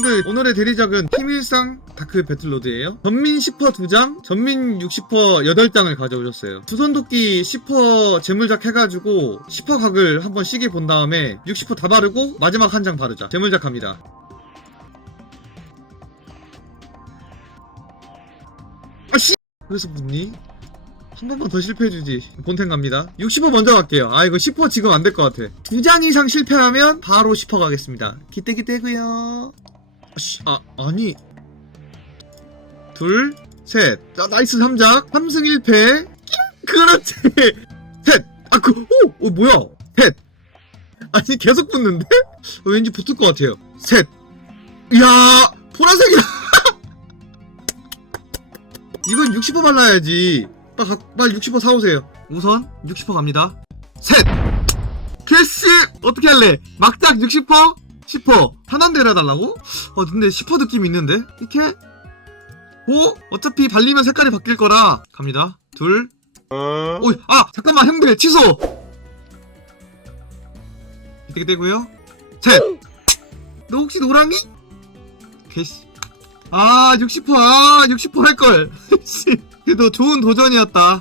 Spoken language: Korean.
형들 오늘의 대리작은 팀일상 다크 배틀로드예요. 전민 10퍼 2장 전민 60퍼 8장을 가져오셨어요. 두손도끼 10퍼 재물작 해가지고 10퍼 각을 한번 시기 본 다음에 60퍼 다 바르고 마지막 한 장 바르자. 재물작 갑니다. 아씨! 그래서 묻니? 한 번만 더 실패해주지. 본템 갑니다. 60% 먼저 갈게요. 아 이거 10% 지금 안 될 것 같아. 두 장 이상 실패하면 바로 10% 가겠습니다. 기대기대고요. 아 씨 아 아니. 둘셋. 자, 나이스 3장. 3승 1패. 그렇지. 셋 아 그 오! 오 뭐야. 셋. 아니 계속 붙는데? 어, 왠지 붙을 것 같아요. 셋. 이야 보라색이야. 이건 60% 발라야지. 빨리, 가- 빨리 60% 사오세요. 우선 60% 갑니다. 셋. 캐시 어떻게 할래? 막딱 60% 10% 하나는 내려달라고? 어 근데 10% 느낌 있는데? 이렇게? 오? 어차피 발리면 색깔이 바뀔 거라. 갑니다. 둘. 오이 아 잠깐만 형들 취소! 이렇게 되고요. 셋너 혹시 노랑이? 개씨. 아 60%, 아 60% 할 걸. 씨. 그래도 좋은 도전이었다